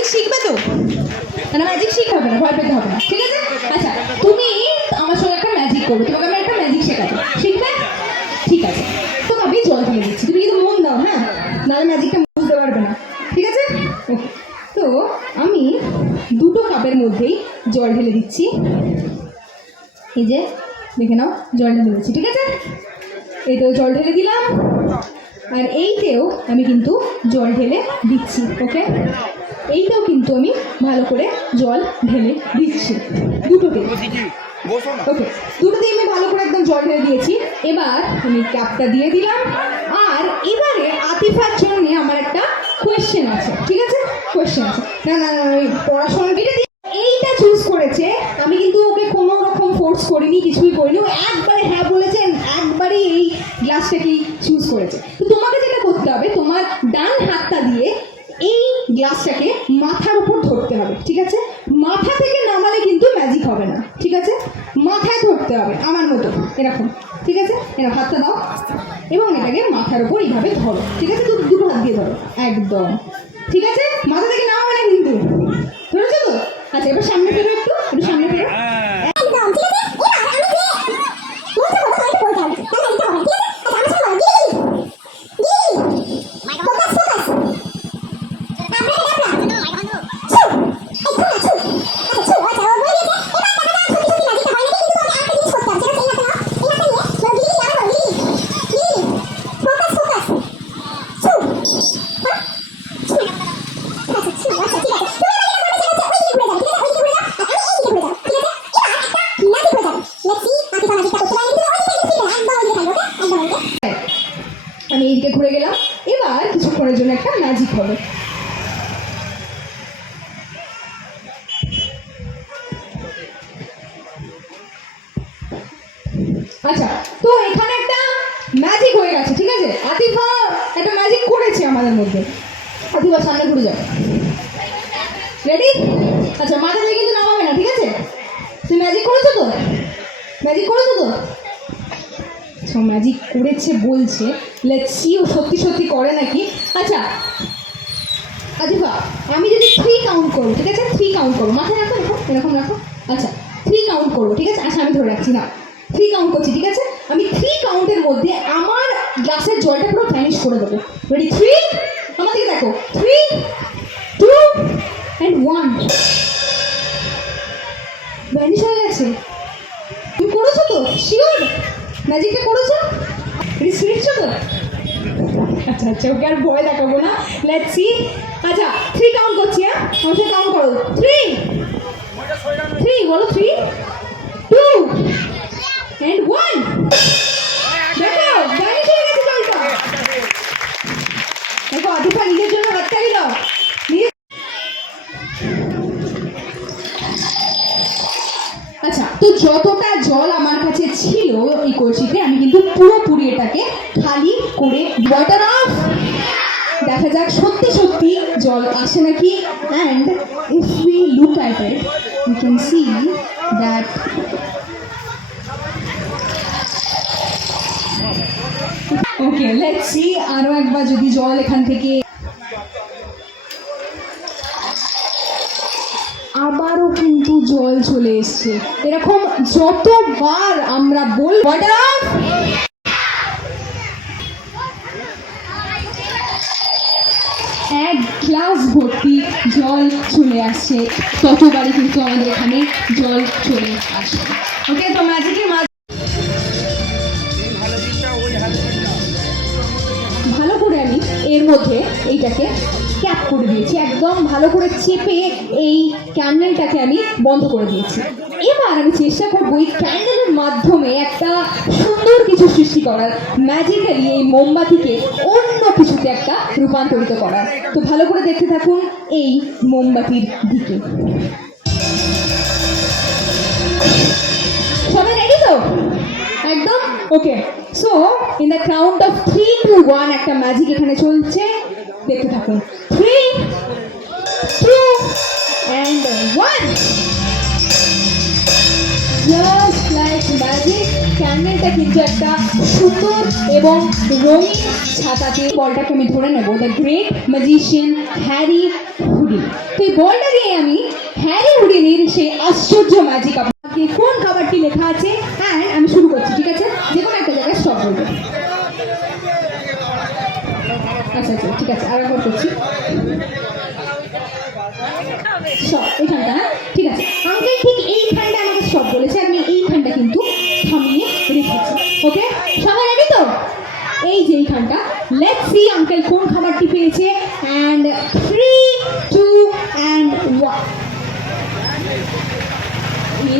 Magic শিখবে তো? মানে ম্যাজিক শিখতে হবে না, ভয় পেতে হবে না, ঠিক আছে? আচ্ছা, তুমি আমার সঙ্গে একটা ম্যাজিক করবে, তোমাকে আমি একটা ম্যাজিক শেখাবো, শিখবে? ঠিক আছে, তোমাকে আমি জল ঢেলে দিচ্ছি, তুমি কিন্তু মন দাও, হ্যাঁ, নাহলে ম্যাজিকটা বুঝতে পারবে না, ঠিক আছে? তো আমি দুটো কাপের মধ্যেই জল ঢেলে দিচ্ছি, এই যে দেখে নাও, জল ঢেলে দিচ্ছি, ঠিক আছে? এই তো জল ঢেলে দিলাম, আর এইতেও আমি কিন্তু জল ঢেলে দিচ্ছি, ওকে? এইটাও কিন্তু আমি ভালো করে জল ঢেলে দিচ্ছি, দুটোতে, ওকে? দুটোতে আমি ভালো করে একদম জল ঢেলে দিয়েছি। এবার আমি ক্যাপটা দিয়ে দিলাম, আর এবারে আতিফার জন্য আমার একটা কোয়েশ্চেন আছে, ঠিক আছে? কোয়েশ্চেন আছে, না না ওই পড়াশোনা এইটা চুজ করেছে, আমি কিন্তু ওকে কোনো রকম ফোর্স করিনি, কিছুই করিনি, ও একবারে হ্যাঁ বলেছেন, একবারে এই গ্লাসটাকেই চুজ করেছে। তো তোমাকে যেটা করতে হবে, তোমার ডান হাতটা দিয়ে এই গ্লাসটাকে মাথার উপর ধরতে হবে, ঠিক আছে? মাথা থেকে নামালে কিন্তু ম্যাজিক হবে না, ঠিক আছে? মাথায় ধরতে হবে আমার মতো, এরকম, ঠিক আছে? এরকম হাতটা দাও এবং এটাকে মাথার উপর এইভাবে ধরো, ঠিক আছে? দুটো হাত দিয়ে ধরো, একদম, ঠিক আছে? মাথা থেকে নামাবে না কিন্তু, ধরেছো তো? আচ্ছা, এবার সামনে ফেরো, একটু একটু সামনে ফেরো, আমি এইদিকে ঘুরে গেলাম। এবার কিছুক্ষণের জন্য একটা ম্যাজিক হবে। আচ্ছা, তো এখানে একটা ম্যাজিক হয়ে গেছে, ঠিক আছে? আতিফা একটা ম্যাজিক করেছে আমাদের মধ্যে। আতিফা সামনে ঘুরে যাবে, রেডি? আচ্ছা, মাথা থেকে কিন্তু নামাবে না, ঠিক আছে? তুই ম্যাজিক করেছো তো? ম্যাজিক করেছো তো? আচ্ছা, ম্যাজিক করেছে বলছে, লেটস সি ও সত্যি সত্যি করে নাকি। আচ্ছা আতিফা, আমি যদি 3 কাউন্ট করবো, ঠিক আছে? 3 কাউন্ট করবো, মাথায় রাখো, এরকম রাখো। আচ্ছা, 3 কাউন্ট করবো, ঠিক আছে? আচ্ছা, আমি ধরে রাখছি না, 3 কাউন্ট করছি, ঠিক আছে? আমি 3 কাউন্টের মধ্যে আমার গ্লাসের জলটা পুরো ভ্যানিশ করে দেবো। রেডি? 3, আমার দিকে দেখো, 3, 2 and 1, ভ্যানিশ হয়ে গেছে। তুমি করেছো তো? শিওর ম্যাজিকটা করেছো? শিখছো তো? আচ্ছা আচ্ছা, ওকে আর ভয় দেখাবো না, লেটস সি। আচ্ছা, 3 কাউন্ট করছি, হ্যাঁ? আমার সাথে কাউন্ট করো, 3 বলো, 3, 2 and 1, দেখো ভ্যানিশ হয়ে গেছে জলটা। দেখো, আতিফা নিজের জন্য হাততালি দাও। আচ্ছা, তো যতটা জল আমার কাছে ছিল এই কলসিতে, আমি কিন্তু পুরোপুরি এটাকে খালি করে ওয়াটার অফ, দেখা যাক সত্যি সত্যি জল আসে নাকি। And if we look at it, we can see that okay, let's see আরও একবার যদি জল এখান থেকে, আবারও কিন্তু জল চলে এসছে। এরকম যতবার আমরা বলবো ওয়াটার অফ, এক গ্লাস ভর্তি জল চলে আসছে, ততবারই কিন্তু আমাদের এখানে জল চলে আসে। ওকে, তো ম্যাজিকের ভালো করে আমি এর মধ্যে এইটাকে ক্যাপ করে দিয়েছি, একদম ভালো করে চেপে এই ক্যান্ডেলটাকে আমি বন্ধ করে দিয়েছি। এবার আমি চেষ্টা করবো এই ক্যান্ডেলের মাধ্যমে একটা সুন্দর কিছু সৃষ্টি করার, ম্যাজিক্যালি এই মোমবাতিকে অন্য কিছুতে একটা রূপান্তরিত করার। তো ভালো করে দেখতে থাকুন এই মোমবাতির দিকে। সবাই রেডি তো? একদম okay. So in the count of 3 to 1 একটা ম্যাজিক এখানে চলছে, দেখতে থাকুন। 3, 2 and 1, just like magic ক্যান্ডেলটা কিন্তু একটা সুন্দর এবং রঙিন ছাতাতে বলটাকে আমি ধরে নেব, the great magician Harry Houdini. তো এই বলটা দিয়ে আমি হ্যারি হুডিনির সেই আশ্চর্য ম্যাজিক আপনাকে কোন খাবারটি লেখা আছে, হ্যাঁ আমি শুরু করছি, ঠিক আছে? যে কোনো একটা জায়গায় স্টপ করবো। আচ্ছা আচ্ছা ঠিক আছে, আর একবার করছি। সব এইখানটা, হ্যাঁ ঠিক আছে। আঙ্কেল ঠিক এইখানটা আমাকে সব বলেছে, আমি এইখানটা কিন্তু থামিয়ে রেখেছি। ওকে, সবাই রেডি তো? এই যে এইখানটা, লেটস সি আঙ্কেল কোন খাবারটি পেয়েছে। And 3, 2 and 1।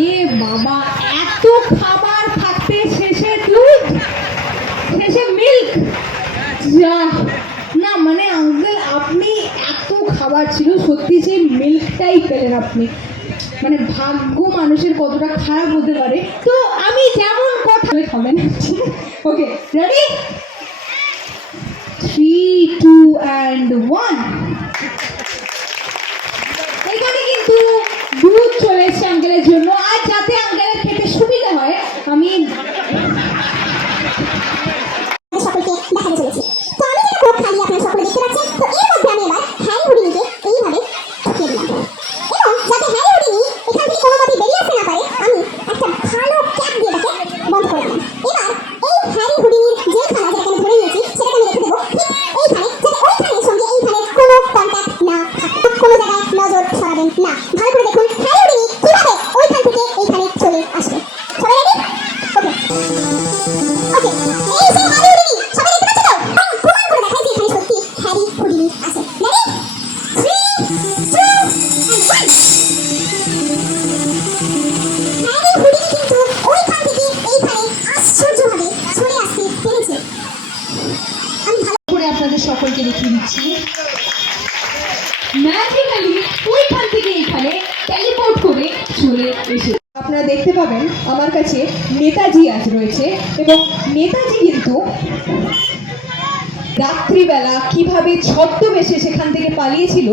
এ বাবা, এত খাবার থাকতে শেষে দুধ, শেষে মিল্ক। যা না, মানে আঙ্কেল আপনি এত খাবার ছিল, সত্যি সেই মিল্কটাই পেলেন আপনি। মানে ভাগ্য মানুষের কতটা খারাপ হতে পারে। তো আমি যেমন কথা খাবেন। Okay ready, 3, 2 and 1। এখানে কিন্তু দুধ চলে এসছে আঙ্কেলের জন্য। আর যাতে আঙ্কেলের খেতে সুবিধা হয় আমি সকলকে দেখাতে চলেছি। তো আমি যেটা কোপ খালি আপনারা সকলে দেখতে পাচ্ছেন। তো এর মধ্যে আমি এবার হ্যারি হুডিনিকে এইভাবে ঢুকিয়ে দিলাম, এবং যাতে হ্যারি হুডিনি এখান থেকে কোনোভাবে বেরিয়ে আসতে না পারে আমি একটা ভালো ক্যাপ দিয়ে তাকে বন্ধ করে দিলাম। এবার এই হ্যারি হুডিনির জেলখানা যেটাকে আমি ধরে নিয়েছি সেটাকে আমি রেখে দেবো ঠিক এইখানে, যাতে ওইখানের সঙ্গে এইখানের কোনো কন্ট্যাক্ট না থাকে, কোনো জায়গায় নজর সরাবেন না। ভালো করে দেখুন হ্যারি হুডিনি কিভাবে ওইখান থেকে এইখানে চলে আসবে। সবাই রেডি? ওকে ওকে, এই যে হ্যারি হুডিনি, সবাই দেখতে পাচ্ছ তো? আমি প্রমাণ করে দেখাই যে এখানে সত্যি হ্যারি হুডিনি আছে। Ready, 3, 2 and 1। হ্যারি হুডিনি কিন্তু ওইখান থেকে এইখানে আশ্চর্যভাবে চলে আসতে পেরেছে। আমি ভালো করে আপনাদের সকলকে দেখিয়ে দিচ্ছি। ম্যাজিক্যালি ওইখান থেকে এখানে টেলিপোর্ট করে চলে এসে আপনারা দেখতে পাবেন আমার কাছে নেতাজি আজ রয়েছে, এবং নেতাজি কিন্তু রাত্রিবেলা কিভাবে ছদ্মবেশে সেখান থেকে পালিয়েছিল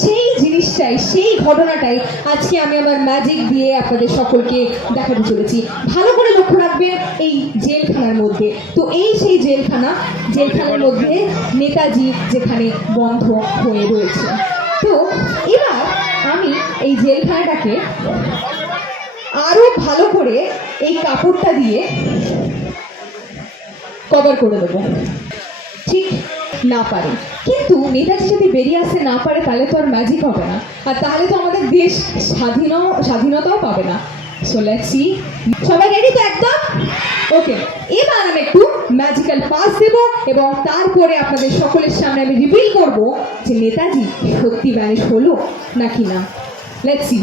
সেই জিনিসটাই, সেই ঘটনাটাই আজকে আমি আমার ম্যাজিক দিয়ে আপনাদের সকলকে দেখাতে চলেছি। ভালো করে লক্ষ্য রাখবেন এই জেলখানার মধ্যে। তো এই সেই জেলখানার মধ্যে নেতাজি যেখানে বন্ধ হয়ে রয়েছে। তো এবার আমি এই জেলখানাটাকে আরো ভালো করে এই কাপড়টা দিয়ে কভার করে দেবো, ঠিক না পারে। কিন্তু নেতাজি যদি বেরিয়ে আসতে না পারে তাহলে তো আর ম্যাজিক হবে না, আর তাহলে তো আমাদের দেশ স্বাধীনতাও পাবে না। সো লেটস সি, সবাই রেডি তো একদম? ওকে, এবার আমি একটু ম্যাজিক্যাল পাস দেব, এবং তারপরে আপনাদের সকলের সামনে আমি রিভিল করব যে নেতাজি সত্যি ভ্যানিশ হলো নাকি না। Let's see.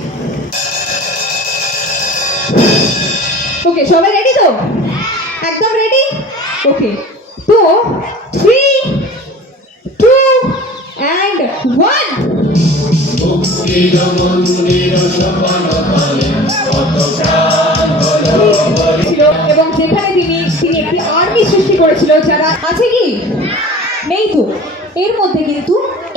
ওকে, সবাই রেডি তো? একদম রেডি? ওকে, তো 3, 2 and 1। এবং যেখানে তিনি একটি আর্মি সৃষ্টি করেছিল, যারা আছে কি নেই তো এর মধ্যে কিন্তু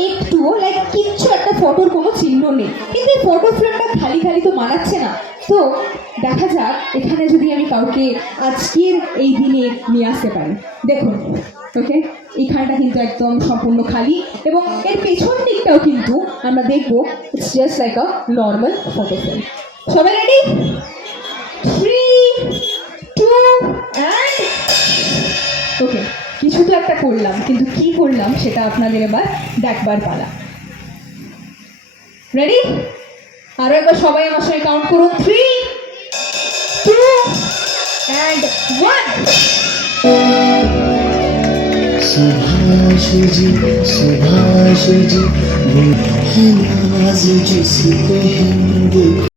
একটুও কিচ্ছু একটা ফটোর কোনো চিহ্ন নেই। কিন্তু এই ফটো ফ্রেমটা খালি খালি তো মানাচ্ছে না। তো দেখা যাক এখানে যদি আমি কাউকে আজকের এই দিনে নিয়ে আসতে পারি। দেখুন, ওকে, এইখানটা কিন্তু একদম সম্পূর্ণ খালি, এবং এর পেছন দিকটাও কিন্তু আমরা দেখবো it's just like a normal photo frame. সবাই রেডি? 3, 2 and ওকে, কিছু তো একটা করলাম, কিন্তু কি করলাম সেটা আপনাদের এবার দেখবার পালা। রেডি? আরো একবার সবাই আমার সঙ্গে কাউন্ট করুন, 3, 2 and 1। सुभाष जी है नाज जिसको हम